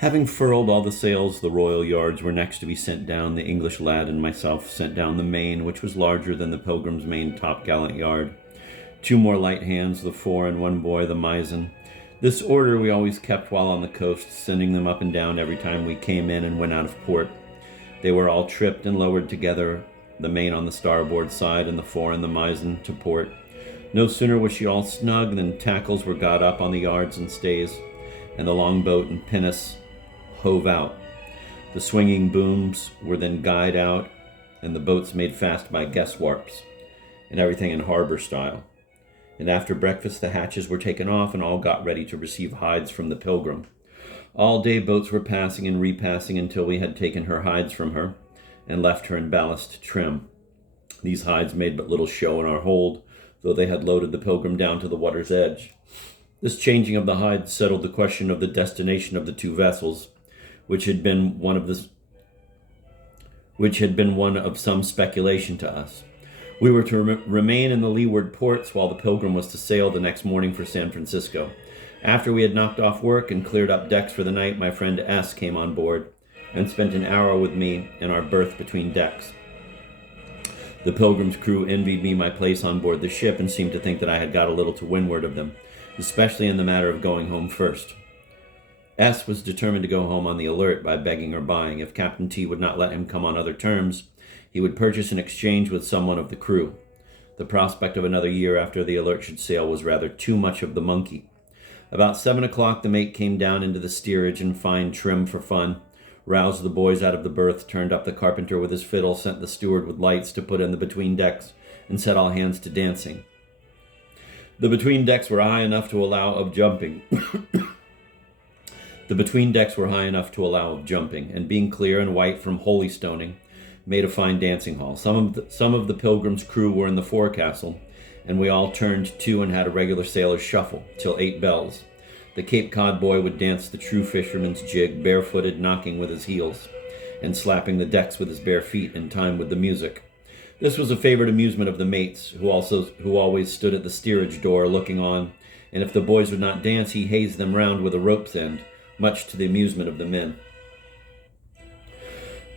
Having furled all the sails, the royal yards were next to be sent down. The English lad and myself sent down the main, which was larger than the Pilgrim's main topgallant yard. 2 more light hands, the fore, and 1 boy, the mizzen. This order we always kept while on the coast, sending them up and down every time we came in and went out of port. They were all tripped and lowered together, the main on the starboard side and the fore and the mizzen to port. No sooner was she all snug than tackles were got up on the yards and stays, and the longboat and pinnace hove out. The swinging booms were then guyed out, and the boats made fast by guess warps, and everything in harbor style. And after breakfast the hatches were taken off, and all got ready to receive hides from the Pilgrim. All day boats were passing and repassing until we had taken her hides from her, and left her in ballast trim. These hides made but little show in our hold, though they had loaded the Pilgrim down to the water's edge. This changing of the hides settled the question of the destination of the 2 vessels, which had been one of some speculation to us. We were to remain in the leeward ports while the Pilgrim was to sail the next morning for San Francisco. After we had knocked off work and cleared up decks for the night, my friend S came on board and spent an hour with me in our berth between decks. The Pilgrim's crew envied me my place on board the ship and seemed to think that I had got a little to windward of them, especially in the matter of going home first. S was determined to go home on the alert by begging or buying. If Captain T would not let him come on other terms, he would purchase an exchange with someone of the crew. The prospect of another year after the alert should sail was rather too much of the monkey. About 7 o'clock the mate came down into the steerage in fine trim for fun, roused the boys out of the berth, turned up the carpenter with his fiddle, sent the steward with lights to put in the between decks, and set all hands to dancing. The between decks were high enough to allow of jumping. And being clear and white from holy stoning, made a fine dancing hall. Some of the Pilgrim's crew were in the forecastle, and we all turned to and had a regular sailor's shuffle till 8 bells. The Cape Cod boy would dance the true fisherman's jig, barefooted, knocking with his heels, and slapping the decks with his bare feet in time with the music. This was a favorite amusement of the mates, who always stood at the steerage door looking on, and if the boys would not dance, he hazed them round with a rope's end, much to the amusement of the men.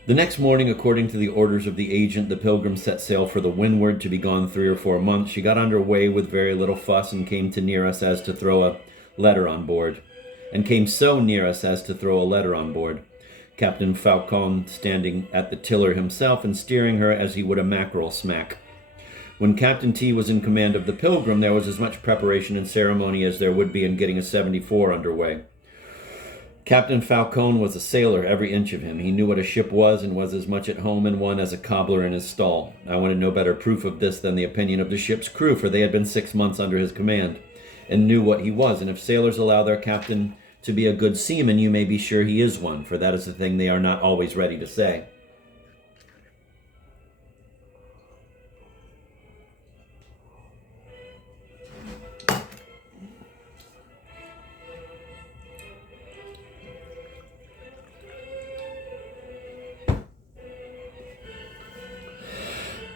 The next morning, according to the orders of the agent, the Pilgrim set sail for the windward, to be gone 3 or 4 months. She got under way with very little fuss, and came so near us as to throw a letter on board. Captain Falcon standing at the tiller himself and steering her as he would a mackerel smack. When Captain T was in command of the Pilgrim, there was as much preparation and ceremony as there would be in getting a 74 under way. Captain Falcone was a sailor, every inch of him. He knew what a ship was, and was as much at home in one as a cobbler in his stall. I wanted no better proof of this than the opinion of the ship's crew, for they had been 6 months under his command, and knew what he was. And if sailors allow their captain to be a good seaman, you may be sure he is one, for that is the thing they are not always ready to say.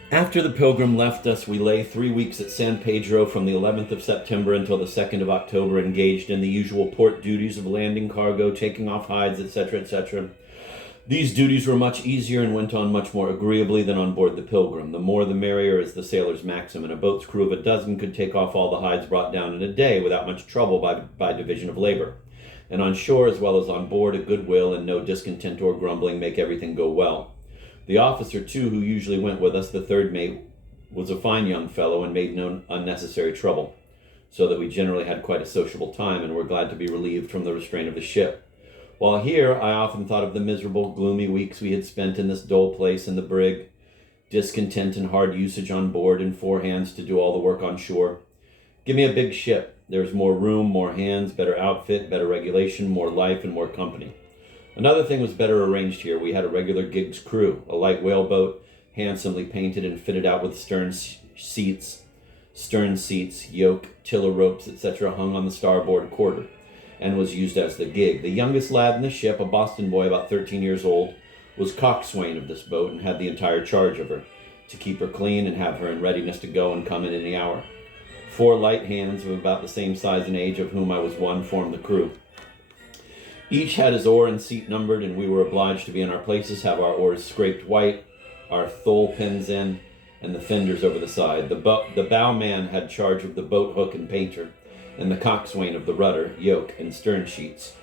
After the Pilgrim left us, we lay 3 weeks at San Pedro from the 11th of September until the 2nd of October, engaged in the usual port duties of landing cargo, taking off hides, etc., etc. These duties were much easier and went on much more agreeably than on board the Pilgrim. The more the merrier is the sailor's maxim, and a boat's crew of a dozen could take off all the hides brought down in a day without much trouble by division of labor. And on shore as well as on board, a good will and no discontent or grumbling make everything go well. The officer, too, who usually went with us, the third mate, was a fine young fellow and made no unnecessary trouble, so that we generally had quite a sociable time and were glad to be relieved from the restraint of the ship. While here, I often thought of the miserable, gloomy weeks we had spent in this dull place in the brig, discontent and hard usage on board, and 4 hands to do all the work on shore. Give me a big ship. There's more room, more hands, better outfit, better regulation, more life, and more company. Another thing was better arranged here. We had a regular gig's crew, a light whaleboat, handsomely painted and fitted out with stern seats, yoke, tiller ropes, etc., hung on the starboard quarter, and was used as the gig. The youngest lad in the ship, a Boston boy about 13 years old, was coxswain of this boat and had the entire charge of her, to keep her clean and have her in readiness to go and come in any hour. 4 light hands of about the same size and age, of whom I was one, formed the crew. Each had his oar and seat numbered, and we were obliged to be in our places, have our oars scraped white, our thole pins in, and the fenders over the side. The bowman had charge of the boat hook and painter, and the coxswain of the rudder, yoke, and stern sheets.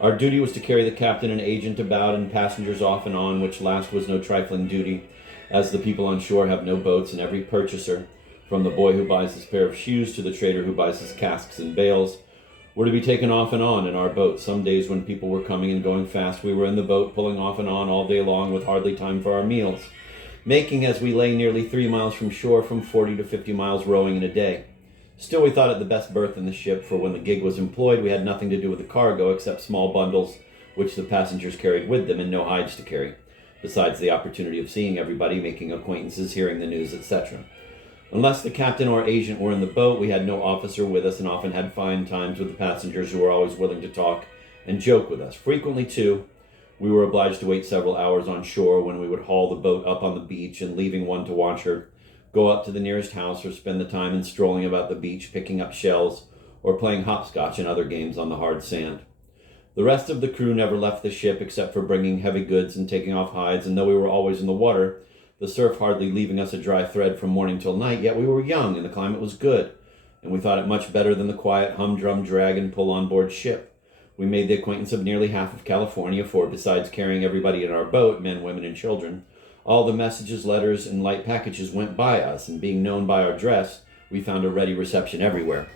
Our duty was to carry the captain and agent about and passengers off and on, which last was no trifling duty, as the people on shore have no boats, and every purchaser, from the boy who buys his pair of shoes to the trader who buys his casks and bales, were to be taken off and on in our boat. Some days when people were coming and going fast, we were in the boat pulling off and on all day long with hardly time for our meals, making, as we lay nearly 3 miles from shore, from 40 to 50 miles rowing in a day. Still, we thought it the best berth in the ship, for when the gig was employed, we had nothing to do with the cargo except small bundles which the passengers carried with them, and no hides to carry, besides the opportunity of seeing everybody, making acquaintances, hearing the news, etc. Unless the captain or agent were in the boat, we had no officer with us, and often had fine times with the passengers, who were always willing to talk and joke with us. Frequently, too, we were obliged to wait several hours on shore, when we would haul the boat up on the beach, and leaving one to watch her, go up to the nearest house, or spend the time in strolling about the beach, picking up shells, or playing hopscotch and other games on the hard sand. The rest of the crew never left the ship, except for bringing heavy goods and taking off hides, and though we were always in the water, the surf hardly leaving us a dry thread from morning till night, yet we were young, and the climate was good, and we thought it much better than the quiet humdrum drag and pull on board ship. We made the acquaintance of nearly half of California, for besides carrying everybody in our boat, men, women, and children, all the messages, letters, and light packages went by us, and being known by our dress, we found a ready reception everywhere.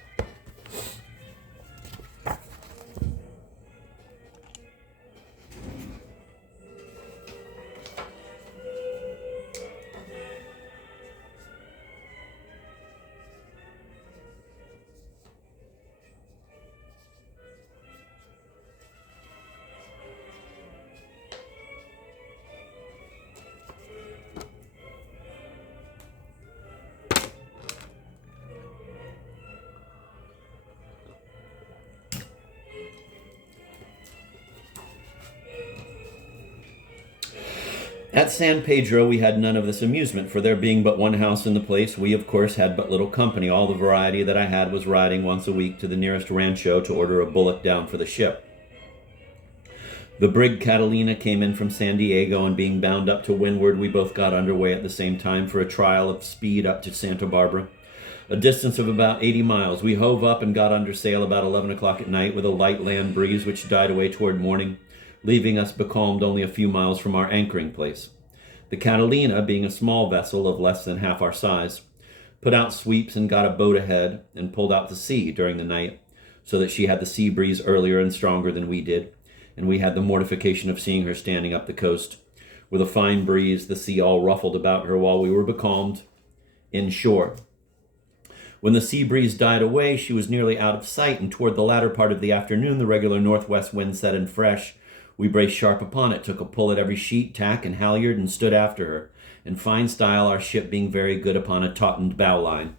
At San Pedro, we had none of this amusement, for there being but one house in the place, we of course had but little company. All the variety that I had was riding once a week to the nearest rancho to order a bullock down for the ship. The brig Catalina came in from San Diego, and being bound up to windward, we both got under way at the same time for a trial of speed up to Santa Barbara, a distance of about 80 miles. We hove up and got under sail about 11 o'clock at night, with a light land breeze which died away toward morning, leaving us becalmed only a few miles from our anchoring place. The Catalina, being a small vessel of less than half our size, put out sweeps and got a boat ahead, and pulled out to sea during the night, so that she had the sea breeze earlier and stronger than we did, and we had the mortification of seeing her standing up the coast, with a fine breeze, the sea all ruffled about her, while we were becalmed inshore. When the sea breeze died away, she was nearly out of sight, and toward the latter part of the afternoon, the regular northwest wind set in fresh. We braced sharp upon it, took a pull at every sheet, tack, and halyard, and stood after her, in fine style, our ship being very good upon a tautened bowline.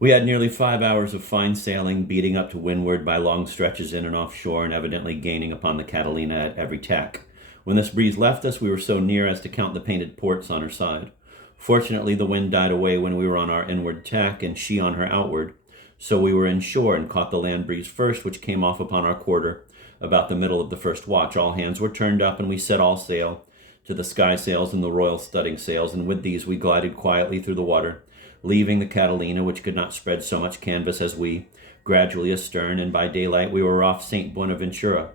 We had nearly 5 hours of fine sailing, beating up to windward by long stretches in and offshore, and evidently gaining upon the Catalina at every tack. When this breeze left us, we were so near as to count the painted ports on her side. Fortunately, the wind died away when we were on our inward tack, and she on her outward, so we were inshore and caught the land breeze first, which came off upon our quarter about the middle of the first watch. All hands were turned up, and we set all sail to the sky sails and the royal studding sails, and with these we glided quietly through the water, leaving the Catalina, which could not spread so much canvas as we, gradually astern, and by daylight we were off St. Buenaventura,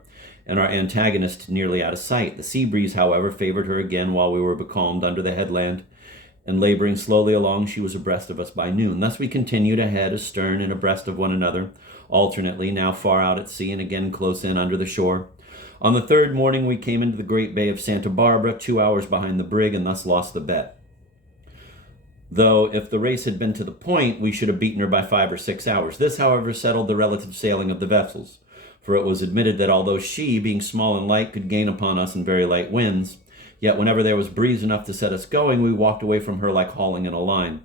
and our antagonist nearly out of sight. The sea breeze, however, favored her again while we were becalmed under the headland, and laboring slowly along, she was abreast of us by noon. Thus we continued ahead, astern, and abreast of one another, alternately, now far out at sea and again close in under the shore. On the third morning we came into the great bay of Santa Barbara, 2 hours behind the brig, and thus lost the bet. though if the race had been to the point, we should have beaten her by 5 or 6 hours. This, however, settled the relative sailing of the vessels, for it was admitted that although she, being small and light, could gain upon us in very light winds, yet whenever there was breeze enough to set us going, we walked away from her like hauling in a line.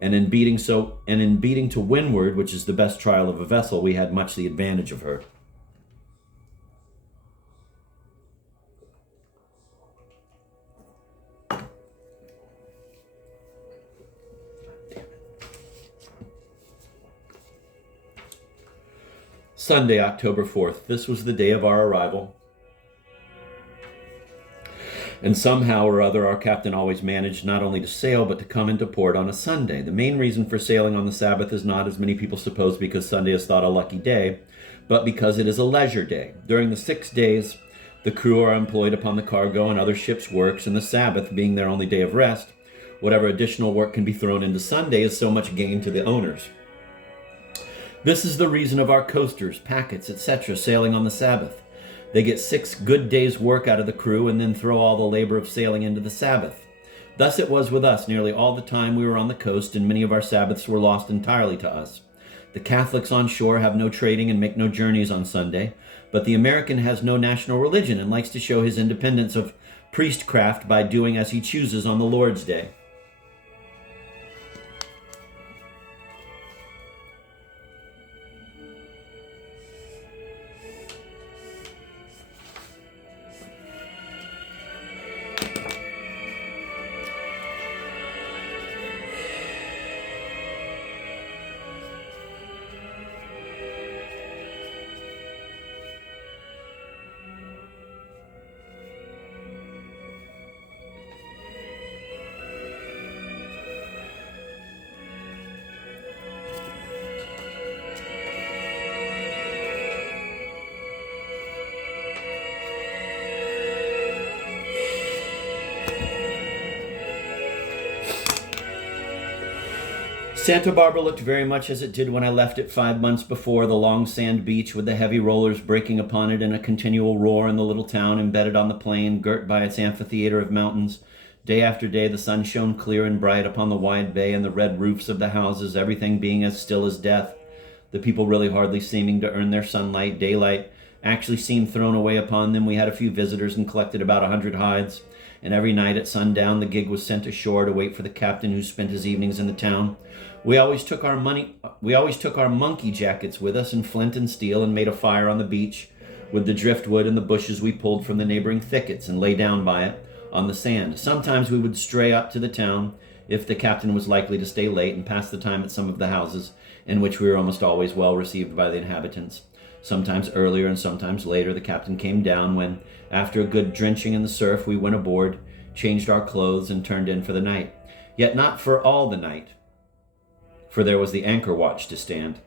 And in beating to windward, which is the best trial of a vessel, we had much the advantage of her. Sunday, October 4th. This was the day of our arrival. And somehow or other, our captain always managed not only to sail, but to come into port on a Sunday. The main reason for sailing on the Sabbath is not, as many people suppose, because Sunday is thought a lucky day, but because it is a leisure day. During the 6 days, the crew are employed upon the cargo and other ships' works, and the Sabbath, being their only day of rest, whatever additional work can be thrown into Sunday is so much gain to the owners. This is the reason of our coasters, packets, etc., sailing on the Sabbath. They get 6 good days' work out of the crew and then throw all the labor of sailing into the Sabbath. Thus it was with us nearly all the time we were on the coast, and many of our Sabbaths were lost entirely to us. The Catholics on shore have no trading and make no journeys on Sunday, but the American has no national religion and likes to show his independence of priestcraft by doing as he chooses on the Lord's Day. Santa Barbara looked very much as it did when I left it 5 months before, the long sand beach with the heavy rollers breaking upon it in a continual roar, and the little town embedded on the plain, girt by its amphitheater of mountains. Day after day the sun shone clear and bright upon the wide bay and the red roofs of the houses, everything being as still as death. The people really hardly seeming to earn their sunlight. Daylight actually seemed thrown away upon them. We had a few visitors and collected about 100 hides, and every night at sundown the gig was sent ashore to wait for the captain, who spent his evenings in the town. We always took our monkey jackets with us, and flint and steel, and made a fire on the beach with the driftwood and the bushes we pulled from the neighboring thickets, and lay down by it on the sand. Sometimes we would stray up to the town, if the captain was likely to stay late, and pass the time at some of the houses, in which we were almost always well received by the inhabitants. Sometimes earlier and sometimes later the captain came down, when, after a good drenching in the surf, we went aboard, changed our clothes, and turned in for the night. Yet not for all the night, for there was the anchor watch to stand.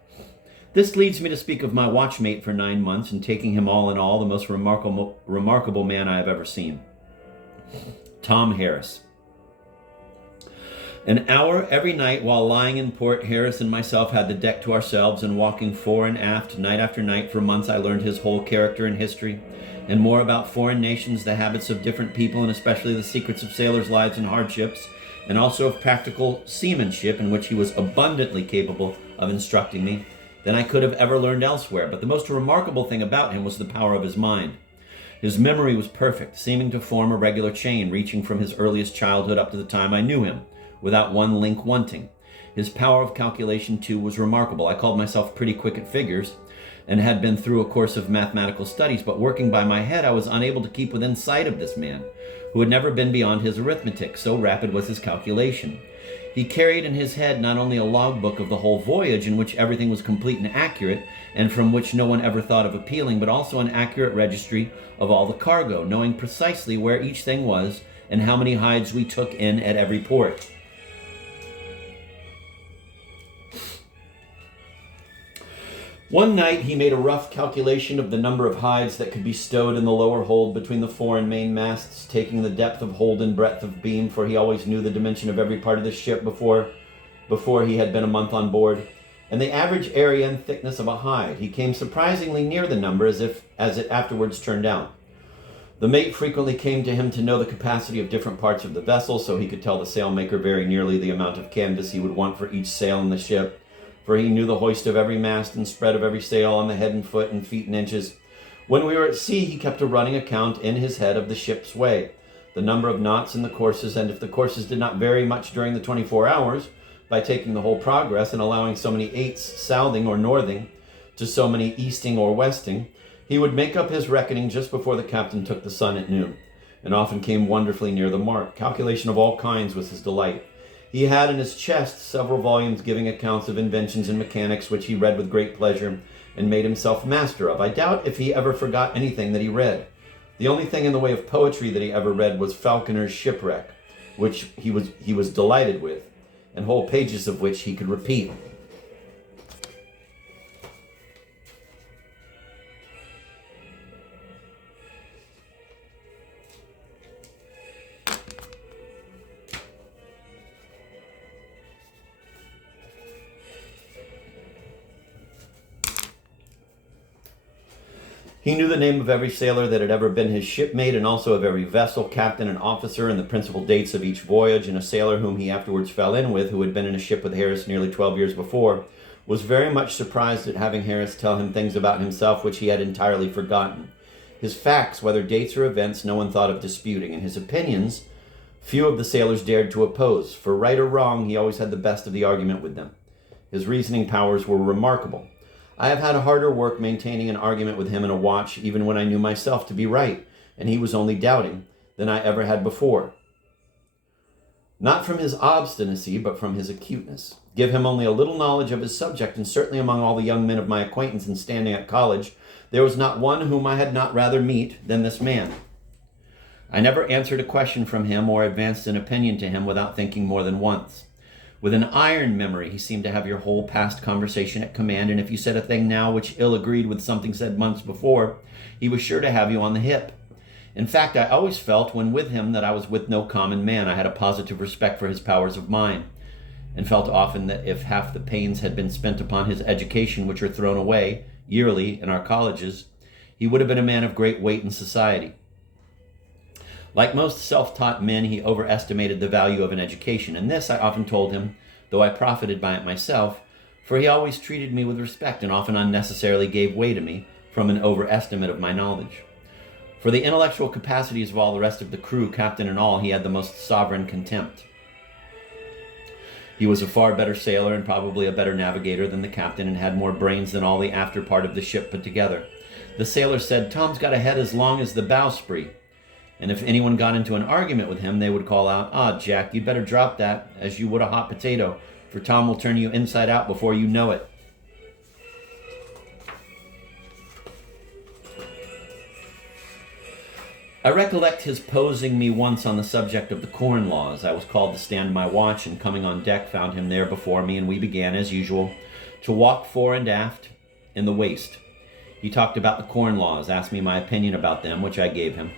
This leads me to speak of my watchmate for 9 months, and taking him all in all, the most remarkable man I have ever seen. Tom Harris. An hour every night while lying in port, Harris and myself had the deck to ourselves, and walking fore and aft night after night for months, I learned his whole character and history, and more about foreign nations, the habits of different people, and especially the secrets of sailors' lives and hardships, and also of practical seamanship, in which he was abundantly capable of instructing me, than I could have ever learned elsewhere. But the most remarkable thing about him was the power of his mind. His memory was perfect, seeming to form a regular chain, reaching from his earliest childhood up to the time I knew him, without one link wanting. His power of calculation, too, was remarkable. I called myself pretty quick at figures, and had been through a course of mathematical studies, but working by my head, I was unable to keep within sight of this man, who had never been beyond his arithmetic, so rapid was his calculation. He carried in his head not only a logbook of the whole voyage, in which everything was complete and accurate, and from which no one ever thought of appealing, but also an accurate registry of all the cargo, knowing precisely where each thing was and how many hides we took in at every port. One night he made a rough calculation of the number of hides that could be stowed in the lower hold between the fore and main masts, taking the depth of hold and breadth of beam, for he always knew the dimension of every part of the ship before he had been a month on board, and the average area and thickness of a hide. He came surprisingly near the number, as it afterwards turned out. The mate frequently came to him to know the capacity of different parts of the vessel, so he could tell the sailmaker very nearly the amount of canvas he would want for each sail in the ship, for he knew the hoist of every mast and spread of every sail on the head and foot and feet and inches. When we were at sea, he kept a running account in his head of the ship's way, the number of knots in the courses, and if the courses did not vary much during the 24 hours, by taking the whole progress and allowing so many eights southing or northing to so many easting or westing, he would make up his reckoning just before the captain took the sun at noon, and often came wonderfully near the mark. Calculation of all kinds was his delight. He had in his chest several volumes giving accounts of inventions in mechanics, which he read with great pleasure and made himself master of. I doubt if he ever forgot anything that he read. The only thing in the way of poetry that he ever read was Falconer's Shipwreck, which he was delighted with, and whole pages of which he could repeat. He knew the name of every sailor that had ever been his shipmate, and also of every vessel, captain, and officer, and the principal dates of each voyage, and a sailor whom he afterwards fell in with, who had been in a ship with Harris nearly 12 years before, was very much surprised at having Harris tell him things about himself which he had entirely forgotten. His facts, whether dates or events, no one thought of disputing, and his opinions few of the sailors dared to oppose. For right or wrong, he always had the best of the argument with them. His reasoning powers were remarkable. I have had a harder work maintaining an argument with him in a watch, even when I knew myself to be right, and he was only doubting, than I ever had before. Not from his obstinacy, but from his acuteness. Give him only a little knowledge of his subject, and certainly among all the young men of my acquaintance in standing at college, there was not one whom I had not rather meet than this man. I never answered a question from him or advanced an opinion to him without thinking more than once. With an iron memory, he seemed to have your whole past conversation at command, and if you said a thing now which ill agreed with something said months before, he was sure to have you on the hip. In fact, I always felt when with him that I was with no common man. I had a positive respect for his powers of mind, and felt often that if half the pains had been spent upon his education which are thrown away yearly in our colleges, he would have been a man of great weight in society. Like most self-taught men, he overestimated the value of an education, and this I often told him, though I profited by it myself, for he always treated me with respect and often unnecessarily gave way to me from an overestimate of my knowledge. For the intellectual capacities of all the rest of the crew, captain and all, he had the most sovereign contempt. He was a far better sailor and probably a better navigator than the captain, and had more brains than all the after part of the ship put together. The sailors said, "Tom's got a head as long as the bowsprit." And if anyone got into an argument with him, they would call out, "Ah, Jack, you'd better drop that as you would a hot potato, for Tom will turn you inside out before you know it." I recollect his posing me once on the subject of the corn laws. I was called to stand my watch, and coming on deck found him there before me, and we began, as usual, to walk fore and aft in the waist. He talked about the corn laws, asked me my opinion about them, which I gave him,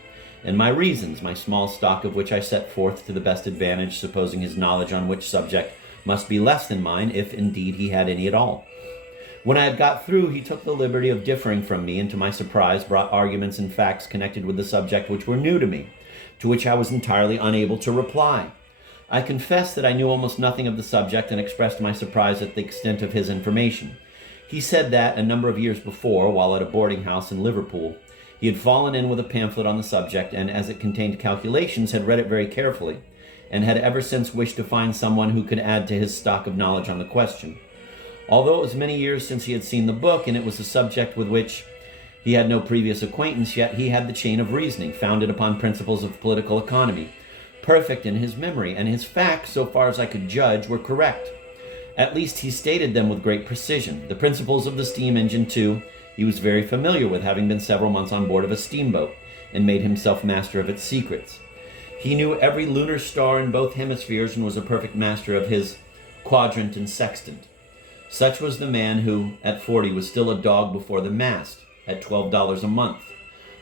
and my reasons, my small stock of which I set forth to the best advantage, supposing his knowledge on which subject must be less than mine, if indeed he had any at all. When I had got through, he took the liberty of differing from me, and to my surprise brought arguments and facts connected with the subject which were new to me, to which I was entirely unable to reply. I confess that I knew almost nothing of the subject, and expressed my surprise at the extent of his information. He said that, a number of years before, while at a boarding house in Liverpool, he had fallen in with a pamphlet on the subject, and as it contained calculations, had read it very carefully, and had ever since wished to find someone who could add to his stock of knowledge on the question. Although it was many years since he had seen the book, and it was a subject with which he had no previous acquaintance, yet he had the chain of reasoning, founded upon principles of political economy, perfect in his memory, and his facts, so far as I could judge, were correct. At least he stated them with great precision. The principles of the steam engine, too, he was very familiar with, having been several months on board of a steamboat, and made himself master of its secrets. He knew every lunar star in both hemispheres, and was a perfect master of his quadrant and sextant. Such was the man who, at 40, was still a dog before the mast, at $12 a month.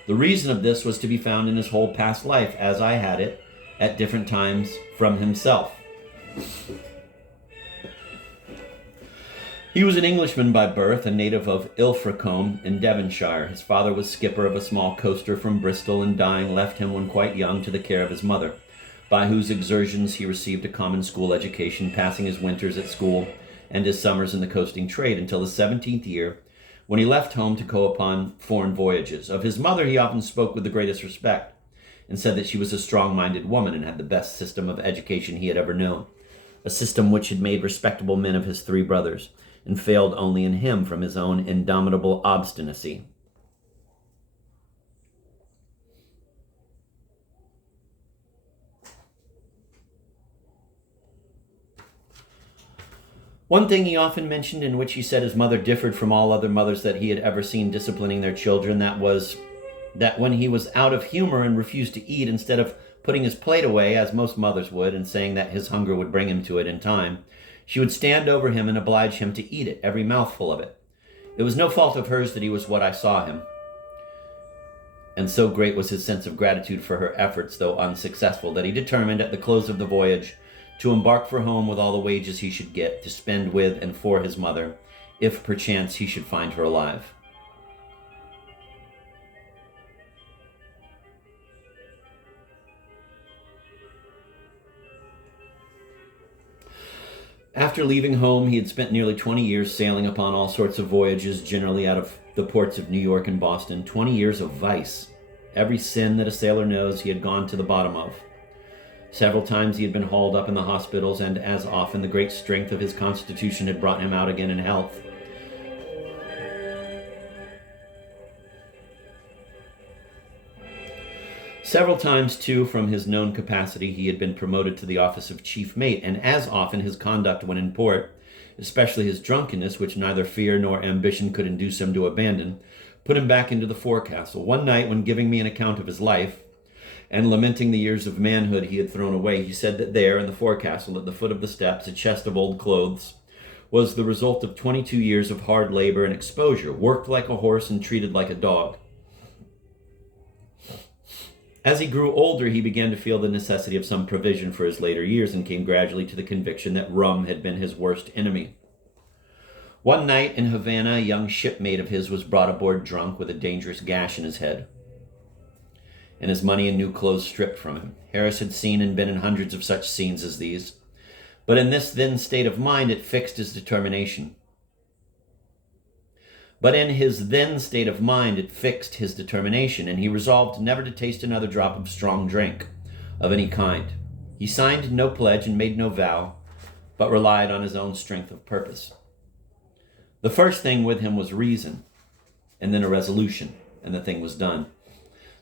The reason of this was to be found in his whole past life, as I had it, at different times, from himself. He was an Englishman by birth, a native of Ilfracombe in Devonshire. His father was skipper of a small coaster from Bristol, and dying left him when quite young to the care of his mother, by whose exertions he received a common school education, passing his winters at school and his summers in the coasting trade until his 17th year, when he left home to go upon foreign voyages. Of his mother he often spoke with the greatest respect, and said that she was a strong-minded woman and had the best system of education he had ever known, a system which had made respectable men of his 3 brothers, and failed only in him from his own indomitable obstinacy. One thing he often mentioned, in which he said his mother differed from all other mothers that he had ever seen disciplining their children, that was that when he was out of humor and refused to eat, instead of putting his plate away, as most mothers would, and saying that his hunger would bring him to it in time, she would stand over him and oblige him to eat it, every mouthful of it. It was no fault of hers that he was what I saw him, and so great was his sense of gratitude for her efforts, though unsuccessful, that he determined at the close of the voyage to embark for home with all the wages he should get, to spend with and for his mother, if perchance he should find her alive. After leaving home, he had spent nearly 20 years sailing upon all sorts of voyages, generally out of the ports of New York and Boston. 20 years of vice. Every sin that a sailor knows he had gone to the bottom of. Several times he had been hauled up in the hospitals, and as often the great strength of his constitution had brought him out again in health. Several times, too, from his known capacity, he had been promoted to the office of chief mate, and as often his conduct when in port, especially his drunkenness, which neither fear nor ambition could induce him to abandon, put him back into the forecastle. One night, when giving me an account of his life, and lamenting the years of manhood he had thrown away, he said that there, in the forecastle, at the foot of the steps, a chest of old clothes, was the result of 22 years of hard labor and exposure, worked like a horse and treated like a dog. As he grew older, he began to feel the necessity of some provision for his later years, and came gradually to the conviction that rum had been his worst enemy. One night in Havana, a young shipmate of his was brought aboard drunk with a dangerous gash in his head, and his money and new clothes stripped from him. Harris had seen and been in hundreds of such scenes as these, but in this then state of mind it fixed his determination. And he resolved never to taste another drop of strong drink of any kind. He signed no pledge and made no vow, but relied on his own strength of purpose. The first thing with him was reason, and then a resolution, and the thing was done.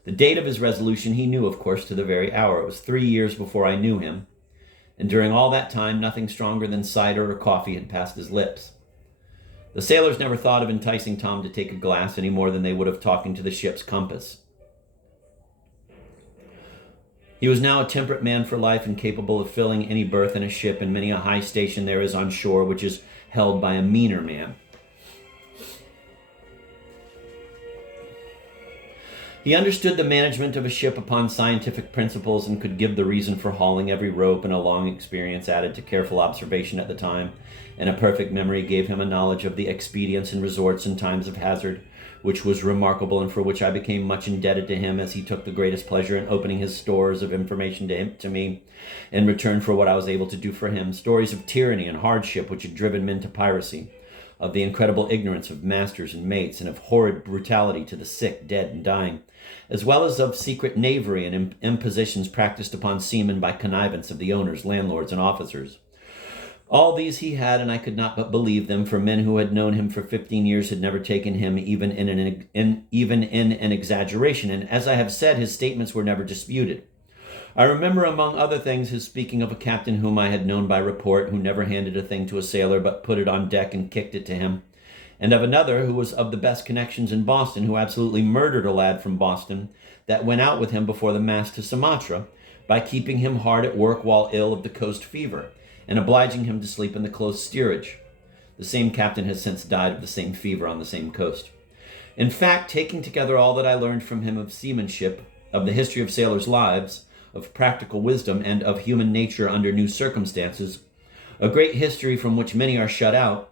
The date of his resolution he knew, of course, to the very hour. It was 3 years before I knew him, and during all that time nothing stronger than cider or coffee had passed his lips. The sailors never thought of enticing Tom to take a glass any more than they would of talking to the ship's compass. He was now a temperate man for life, and capable of filling any berth in a ship, and many a high station there is on shore which is held by a meaner man. He understood the management of a ship upon scientific principles, and could give the reason for hauling every rope, and a long experience added to careful observation at the time, and a perfect memory gave him a knowledge of the expedients and resorts in times of hazard, which was remarkable, and for which I became much indebted to him, as he took the greatest pleasure in opening his stores of information to me in return for what I was able to do for him. Stories of tyranny and hardship which had driven men to piracy, of the incredible ignorance of masters and mates, and of horrid brutality to the sick, dead, and dying, as well as of secret knavery and impositions practiced upon seamen by connivance of the owners, landlords, and officers. All these he had, and I could not but believe them, for men who had known him for 15 years had never taken him even in an exaggeration, and as I have said, his statements were never disputed. I remember, among other things, his speaking of a captain whom I had known by report, who never handed a thing to a sailor, but put it on deck and kicked it to him, and of another who was of the best connections in Boston, who absolutely murdered a lad from Boston that went out with him before the mast to Sumatra, by keeping him hard at work while ill of the coast fever, and obliging him to sleep in the close steerage. The same captain has since died of the same fever on the same coast. In fact, taking together all that I learned from him of seamanship, of the history of sailors' lives, of practical wisdom, and of human nature under new circumstances, a great history from which many are shut out,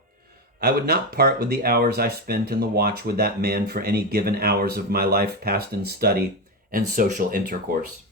I would not part with the hours I spent in the watch with that man for any given hours of my life passed in study and social intercourse.